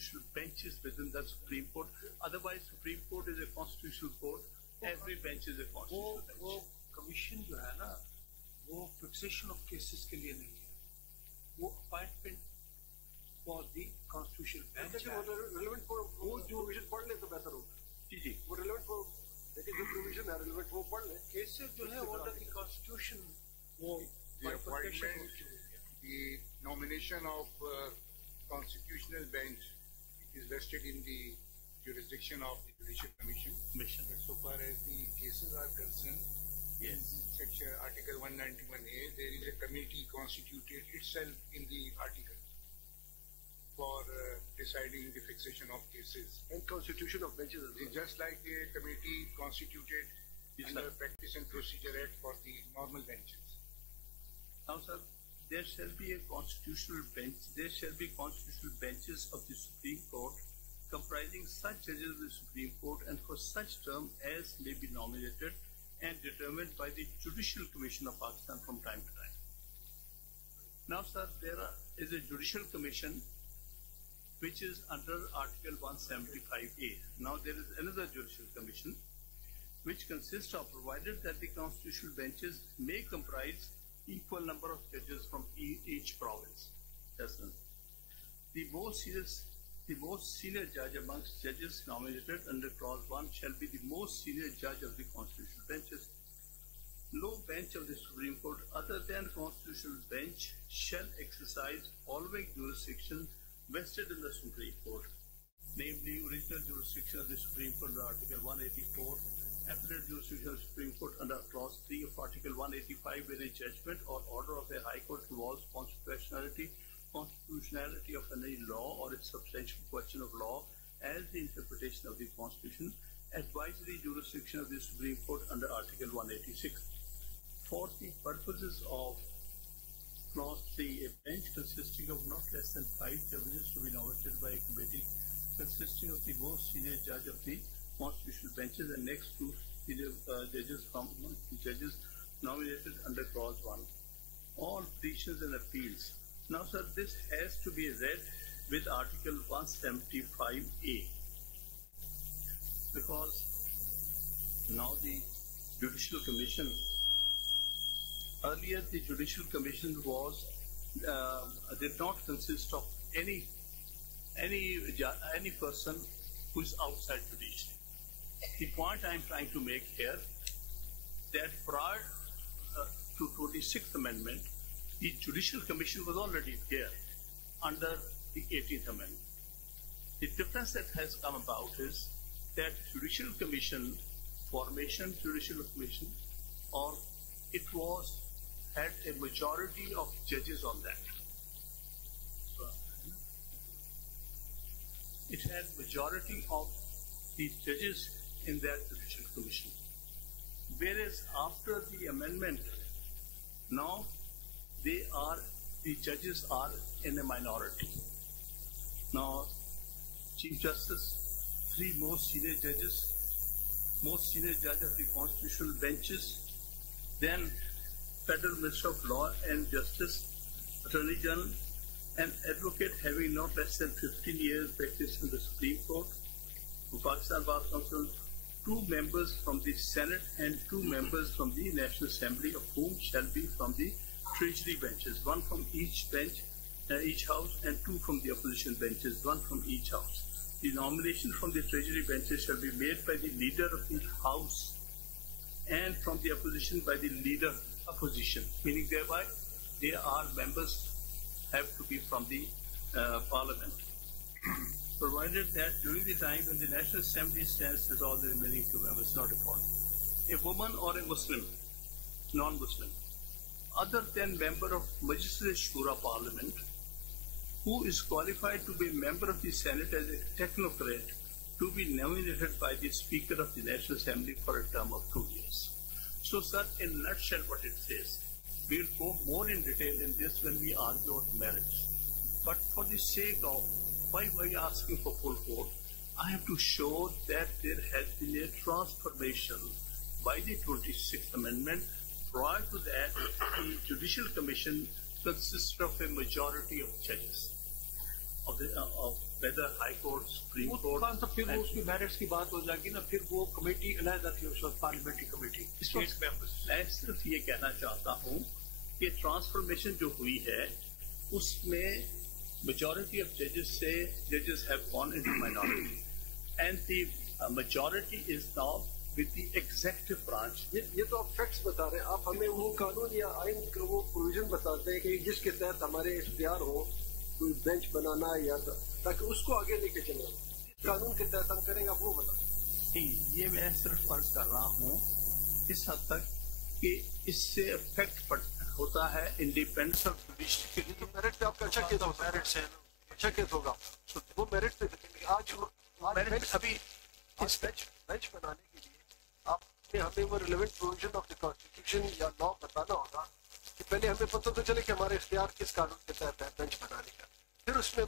constitutional benches within the Supreme Court. Otherwise, Supreme Court is a constitutional court. Every bench is a constitutional bench. वो commission जो है ना, वो fixation of cases के लिए नहीं है. वो appointment for the constitutional bench है. वो relevant for वो जो provision पढ़ ले तो बेहतर होगा. जी जी. वो relevant for लेकिन जो provision है relevant वो पढ़ ले. Cases जो है under the constitution वो the appointment, the nomination of constitutional bench is vested in the jurisdiction of the Judicial Commission. But so far as the cases are concerned, yes, Section Article 191A, there is a committee constituted itself in the article for deciding the fixation of cases. And constitution of benches as well. It's just like a committee constituted under Practice and Procedure Act for the normal benches. Now, sir, there shall be a constitutional bench. There shall be constitutional benches of the Supreme Court comprising such judges of the Supreme Court and for such term as may be nominated and determined by the Judicial Commission of Pakistan from time to time. Now, sir, there is a Judicial Commission which is under Article 175A. Now, there is another Judicial Commission which consists of, provided that the constitutional benches may comprise equal number of judges from each province. Yes, sir. The most senior judge amongst judges nominated under Clause 1 shall be the most senior judge of the constitutional benches. No bench of the Supreme Court other than constitutional bench shall exercise following jurisdiction vested in the Supreme Court, namely original jurisdiction of the Supreme Court under Article 184, appellate jurisdiction of the Supreme Court under Clause 3 of Article 185, where a judgment or order of a High Court involves constitutionality of any law or a substantial question of law as the interpretation of the Constitution, advisory jurisdiction of the Supreme Court under Article 186. For the purposes of Clause 3, a bench consisting of not less than 5 judges to be nominated by a committee consisting of the most senior judge of the constitutional benches and next two senior judges from judges nominated under Clause 1. All petitions and appeals. Now, sir, this has to be read with Article 175A because now the Judicial Commission, earlier the Judicial Commission was did not consist of any person who is outside judiciary. The point I am trying to make here that prior to 26th Amendment, the Judicial Commission was already there under the 18th Amendment. The difference that has come about is that Judicial Commission formation, Judicial Commission, or it had a majority of judges on that. It had majority of the judges in that Judicial Commission. Whereas after the amendment, now the judges are in a minority. Now, Chief Justice, 3 most senior judges, most senior judge of the constitutional benches, then Federal Minister of Law and Justice, Attorney General, an advocate having not less than 15 years practice in the Supreme Court, Pakistan Bar Council, 2 members from the Senate and 2 members from the National Assembly, of whom shall be from the Treasury benches, 1 from each bench, each house, and 2 from the opposition benches, 1 from each house. The nomination from the Treasury benches shall be made by the leader of the House and from the opposition by the leader opposition, meaning thereby they are members have to be from the Parliament. Provided that during the time when the National Assembly stands as all the remaining 2 members, not a point, a woman or a Muslim, non-Muslim, other than member of Majlis Shura Parliament, who is qualified to be a member of the Senate as a technocrat, to be nominated by the Speaker of the National Assembly for a term of 2 years. So, sir, in a nutshell, what it says, we'll go more in detail in this when we argue about marriage. But for the sake of why are you asking for full court, I have to show that there has been a transformation by the 26th Amendment. Prior to that, the Judicial Commission consisted of a majority of judges, of whether High Court, Supreme वो Court. तो फिर and उसकी merits की बात हो जाएगी ना, फिर वो कमेटी अलहदा थी उस वक्त, पार्लियामेंट्री कमेटी, स्टेट मेंबर्स। मैं सिर्फ ये कहना चाहता हूँ कि ट्रांसफॉर्मेशन जो हुई है उसमें majority of judges have gone into minority and the majority is now with the executive branch. ये तो आप फैक्ट्स बता रहे हैं, आप हमें वो कानून या आइन का वो प्रोविजन बताते हैं कि जिसके तहत हमारे इख्तियार हो कोई बेंच बनाना या ताकि उसको आगे लेके चलना, कानून के तहत हम करेंगे, आप वो बताएं। ये मैं सिर्फ फर्ज कर रहा हूँ इस हद तक कि इससे इफेक्ट होता है इंडिपेंडेंस ऑफ जुडिशरी के लिए। तो मेरिट पे आपका अच्छा केस होगा, मेरिट से अच्छा केस होगा, वो मेरिट पे देखेंगे। आज अभी बेंच बनाने के लिए आपने हमें वो relevant provision of the constitution या लॉ बताना होगा कि पहले हमें पता तो चले कि हमारे इख्तियार किस कानून के तहत है बेंच बनाने का, फिर उसमें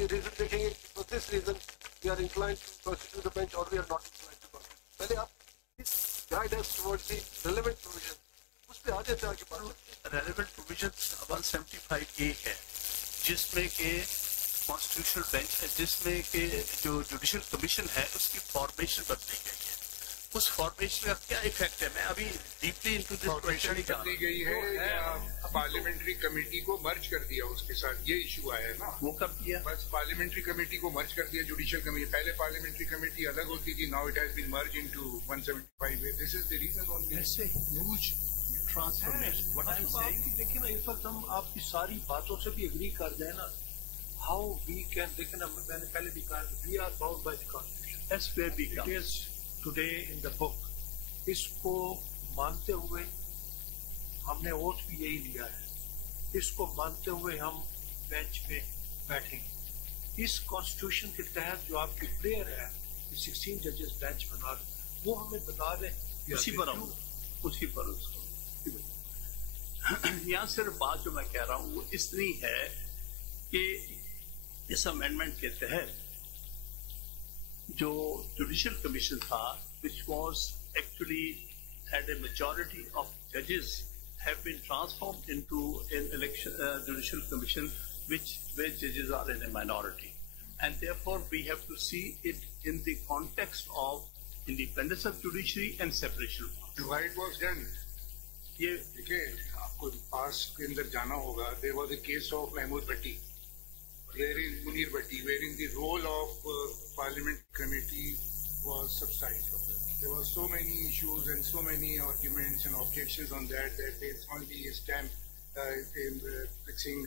ये रीजन देखेंगे for this reason we are inclined to constitute the bench और we are not inclined to constitute. पहले आप guide us towards the relevant provision, उस पे आ जाते आगे बात। रेलेवेंट प्रोविजन 175A है जिसमें के कॉन्स्टिट्यूशनल बेंच है, जिसमें के जो जुडिशियल कमीशन है उसकी फॉर्मेशन बदली गई है। उस फॉर्मेशन का क्या इफेक्ट है, मैं अभी डीपली इनटू दिस क्वेश्चन नहीं जा बदली गई है या पार्लियामेंट्री कमेटी को मर्ज कर दिया उसके साथ, ये इशू आया है ना। वो कब किया? बस पार्लियामेंट्री कमेटी को मर्ज कर दिया जुडिशियल कमेटी। पहले पार्लियामेंट्री कमेटी अलग होती थी, now it has been merge into 175A। This is the reason only. ऐसे huge transformation. What I am saying, देखिए ना, इस वक्त हम आपकी सारी बातों से भी एग्री कर जाए ना, हाउ वी कैन, देखिए ना, मैंने पहले भी कहा we are bound by the constitution, that's where we come. It is today in the book. इसको मानते हुए हमने ओथ भी यही लिया है, इसको मानते हुए हम बेंच पे बैठेंगे। इस कॉन्स्टिट्यूशन के तहत जो आपकी प्रेयर है 16 जजेस बेंच बना दें, वो हमें बता दें, उसी पर उसी पर उसको यहाँ सिर्फ बात जो मैं कह रहा हूँ वो इतनी है कि इस अमेंडमेंट के तहत जो जुडिशियल कमीशन था, which was actually had a majority of judges, have been transformed into an election judicial commission where judges are in a minority, and therefore we have to see it in the context of independence of judiciary and separation of powers. Why it was done? ये देखिए, आपको पास के अंदर जाना होगा। There was a case of Mahmood Bhatti, wherein Munir Bhatti, wherein the role of Parliament committee was subsided. There were so many issues and so many arguments and objections on that it's only a stamp fixing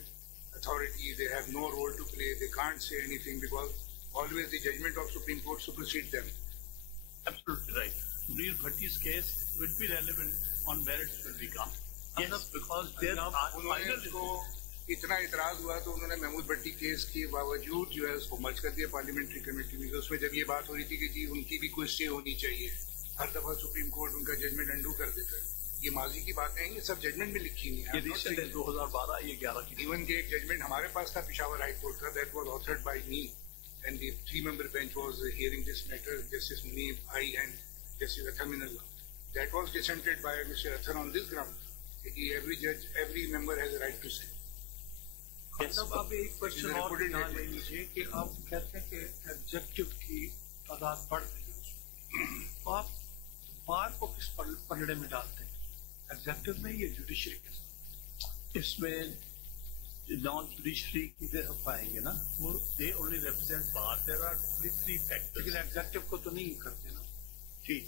authority. They have no role to play. They can't say anything because always the judgment of Supreme Court supersedes them. absolutely right. Munir Bhatti's case will be relevant on merits when we come. Yes, because there are final. इतना इतराज हुआ तो उन्होंने महमूद भट्टी case के बावजूद जो है उसको मर्ज कर दिया पार्लियामेंट्री कमेटी में। उसमें जब ये बात हो रही थी कि जी उनकी भी कोई स्टे होनी चाहिए, हर दफा सुप्रीम कोर्ट उनका जजमेंट अंडू कर देता है। ये माजी की बातें हैं, ये सब जजमेंट में लिखी हुई ये रिसेंट है 2012 ये 11 की। इवन के एक जजमेंट हमारे पास था पेशावर हाई कोर्ट का, that was authored by me and the 3-member bench was hearing this matter, justice Munir भाई and justice Athar Minallah. That was dissented by Mister Athar on this ground कि एवरी जज, every member has a right to say. अब आप एक question और ध्यान ले लीजिए कि आप कहते हैं कि एग्जेक्टिव की तादाद बढ़ रही है, तो आप बार को किस पलड़े में डालते हैं, एग्जेक्टिव में या जुडिशरी के साथ? इसमें नॉन जुडिशरी किधर हम पाएंगे ना, वो they only represent bar. There are 3 factors, लेकिन एग्जेक्टिव को तो नहीं करते ना। ठीक,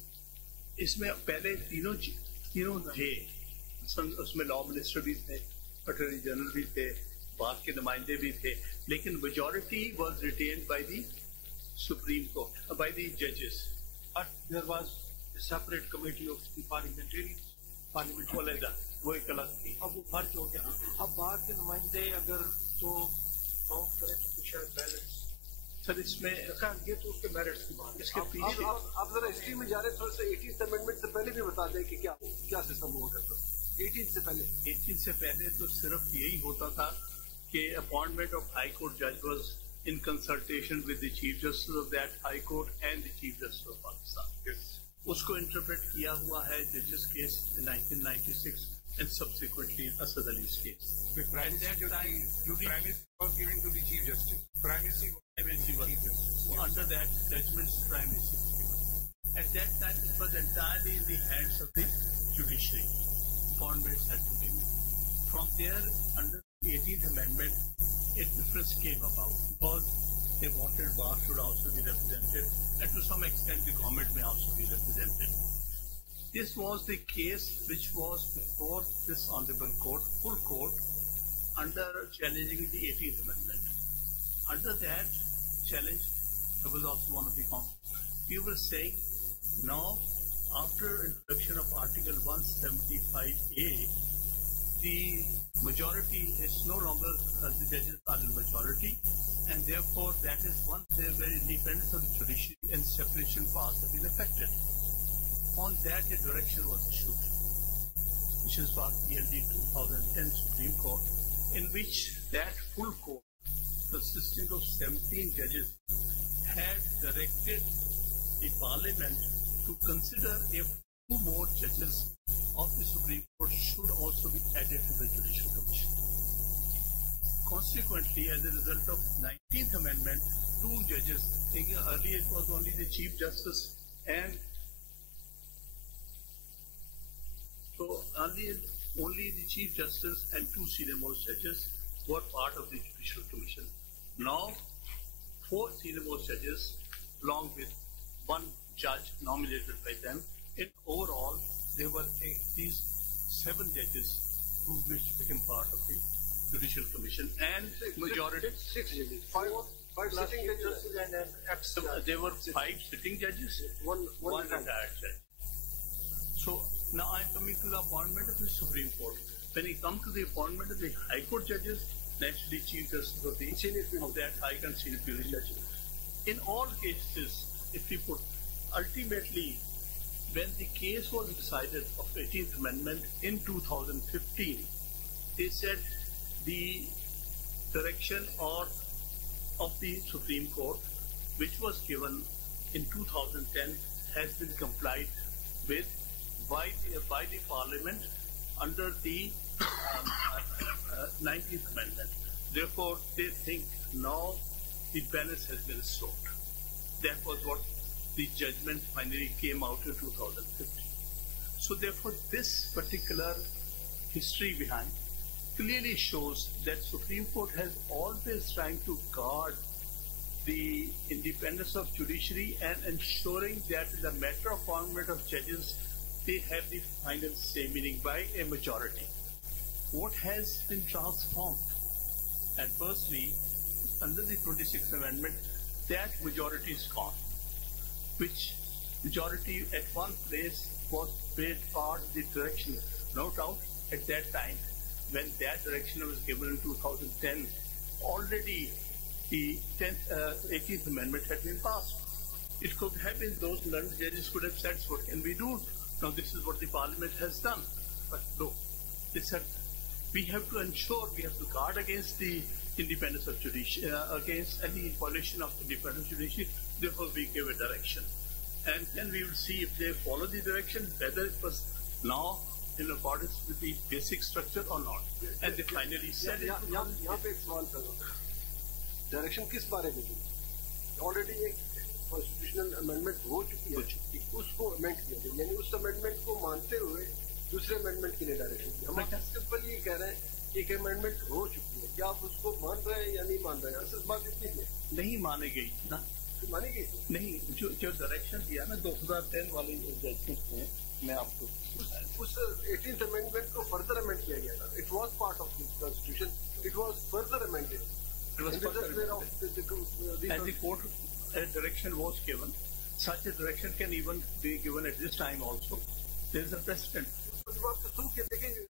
इसमें पहले तीनों थे, उसमें लॉ मिनिस्टर भी थे, अटॉर्नी जनरल भी थे, बार के नुमाइंदे भी थे, लेकिन majority was retained by the Supreme Court, by the जजेस, but there was a separate committee of the parliamentarians, अलग, वो एक अलग थी। अब वो मर्ज हो गया। अब बाहर के नुमाइंदे अगर तो काउंट करें तो शायद बैलेंस सर इसमें ये तो उसके मेरिट्स की बात है। इसके पीछे आप जरा हिस्ट्री में जा रहे हैं, थोड़ा सा 18th अमेंडमेंट से पहले भी बता दें कि क्या सिस्टम हुआ करता था 18 से पहले। 18 से पहले तो सिर्फ यही होता था कि अपॉइंटमेंट ऑफ हाई कोर्ट जज was in consultation with the Chief Justice of that High Court and the Chief Justice of Pakistan. Yes. उसको इंटरप्रेट किया हुआ है जजेस case in 1996 and subsequently Asad Ali's case. The primacy was given to the Chief Justice. Primacy was after that judgments prime minister was given. At that time, it was entirely in the hands of the judiciary. Appointments had to be made. From there, under the 18th Amendment, a difference came about because they wanted bar should also be represented, and to some extent the government may also be represented. This was the case which was before this honorable court, full court, under challenging the 18th Amendment. Under that challenge, there was also one of the comments. We were saying now, after introduction of Article 175A, the majority is no longer, the judges are in majority, and therefore that is one where independence of the judiciary and separation powers have been affected. On that, a direction was issued, which is part PLD 2010 Supreme Court, in which that full court, consisting of 17 judges, had directed the Parliament to consider if 2 more judges of the Supreme Court should also be added to the Judicial Commission. Consequently, as a result of 19th Amendment, 2 judges, thinking earlier it was only the Chief Justice and so only the Chief Justice and 2 senior-most judges were part of the Judicial Commission. Now, 4 senior-most judges, along with 1 judge nominated by them, in overall, there were these 7 judges who became part of the Judicial Commission, and majority. 6 judges. 5 sitting judges and an ex. There were 5 sitting judges, one retired judge. So now I am coming to the appointment of the Supreme Court. When you come to the appointment of the High Court judges, naturally Chief Justice of that High and Senior Judges. In all cases, if we put, ultimately, when the case was decided of 18th Amendment in 2015, they said the direction of the Supreme Court, which was given in 2010, has been complied with by the Parliament under the 19th Amendment. Therefore, they think now the balance has been restored. That was what the judgment finally came out in 2015. So therefore, this particular history behind clearly shows that Supreme Court has always trying to guard the independence of judiciary and ensuring that in the matter of appointment of judges, they have the final say, meaning by a majority. What has been transformed? Adversely, under the 26th Amendment, that majority is gone, which majority at one place was made part of the direction. No doubt, at that time, when that direction was given in 2010, already the 18th Amendment had been passed. It could have been those learned judges could have said, what can we do? Now this is what the Parliament has done. But no, they said, we have to ensure, we have to guard against the independence of judiciary, against any violation of independence of judiciary, therefore we give a direction. And then we will see if they follow the direction, whether it was now in accordance with the basic structure or not. And they finally said it. यहाँ पे एक सवाल करो, direction किस बारे में थी? Already एक कॉन्स्टिट्यूशनल अमेंडमेंट हो चुकी है, उसको अमेंड किया गया, यानी उस अमेंडमेंट को मानते हुए दूसरे अमेंडमेंट के लिए डायरेक्शन दिया। हम सिंपल ये कह रहे हैं कि एक अमेंडमेंट हो चुकी है, क्या आप उसको मान रहे हैं या नहीं मान रहे हैं? असल बात इतनी है, नहीं माने गई ना, मानी गई नहीं। जो डायरेक्शन दिया ना 2010 वाले जजमेंट में, मैं आपको उस 18th अमेंडमेंट को फर्दर अमेंड किया गया था। It was part of the constitution, it was further amended. As the court direction was given, such a direction can even be given at this time also. There is a precedent. सुन के देखेंगे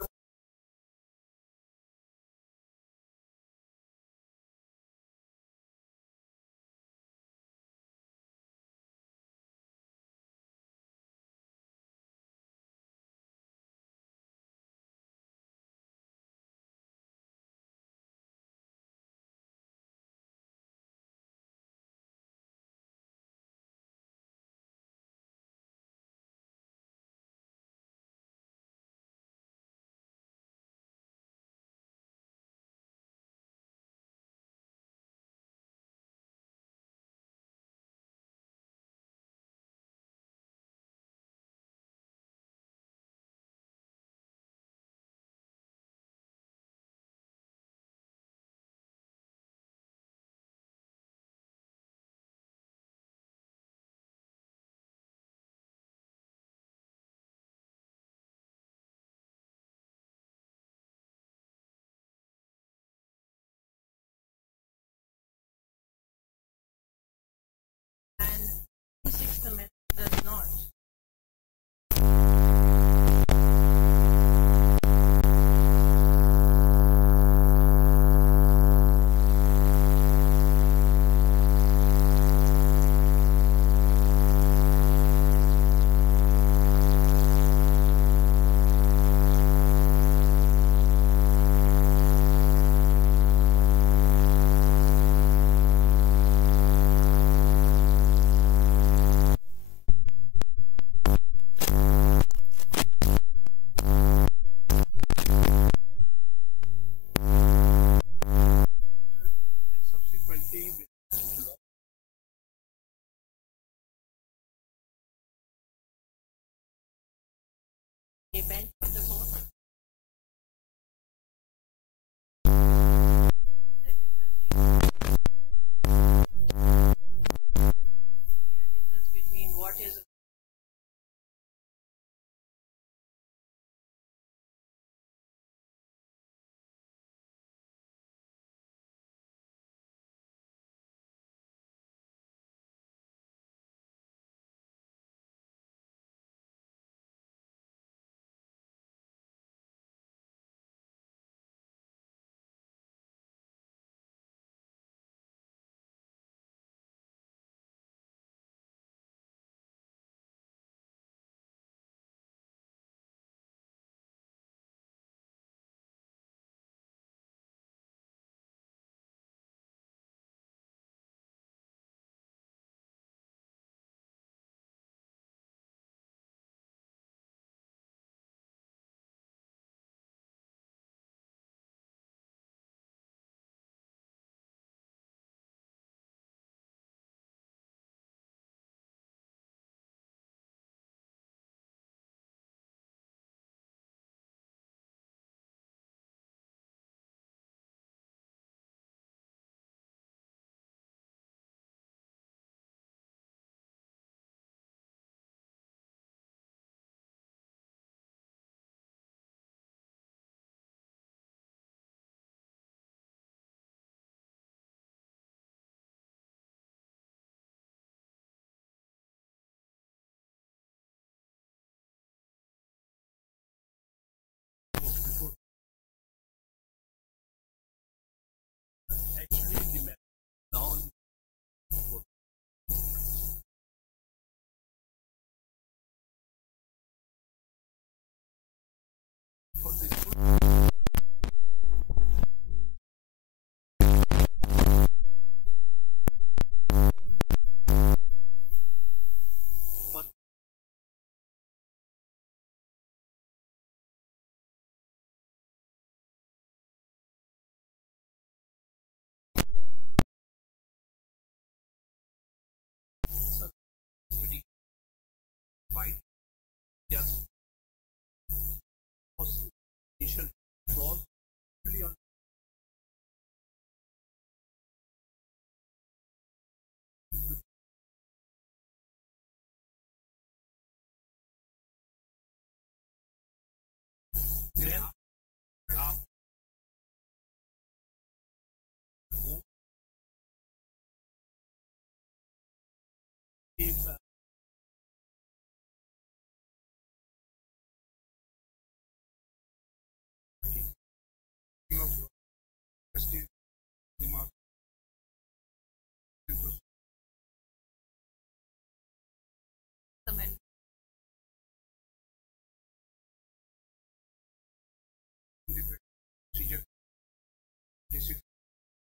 Then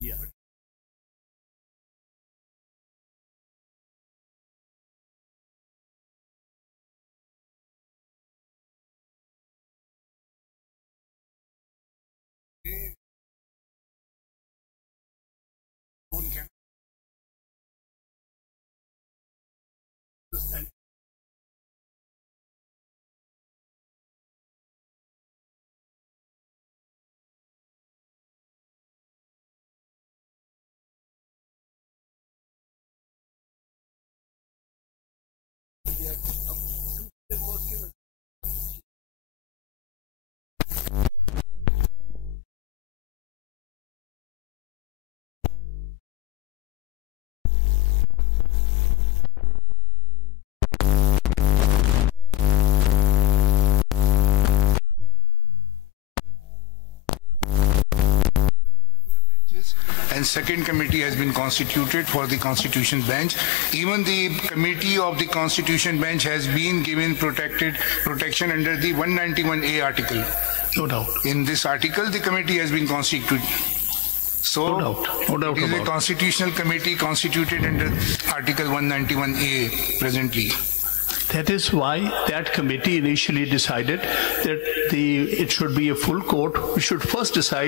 yeah. And and second committee has been constituted for the Constitution Bench. Even the committee of the Constitution Bench has been given protection under the 191A article. no doubt. In this article, the committee has been constituted. So, No doubt it is about a it. constitutional committee constituted under Article 191A presently. That is why that committee initially decided that it should be a full court. We should first decide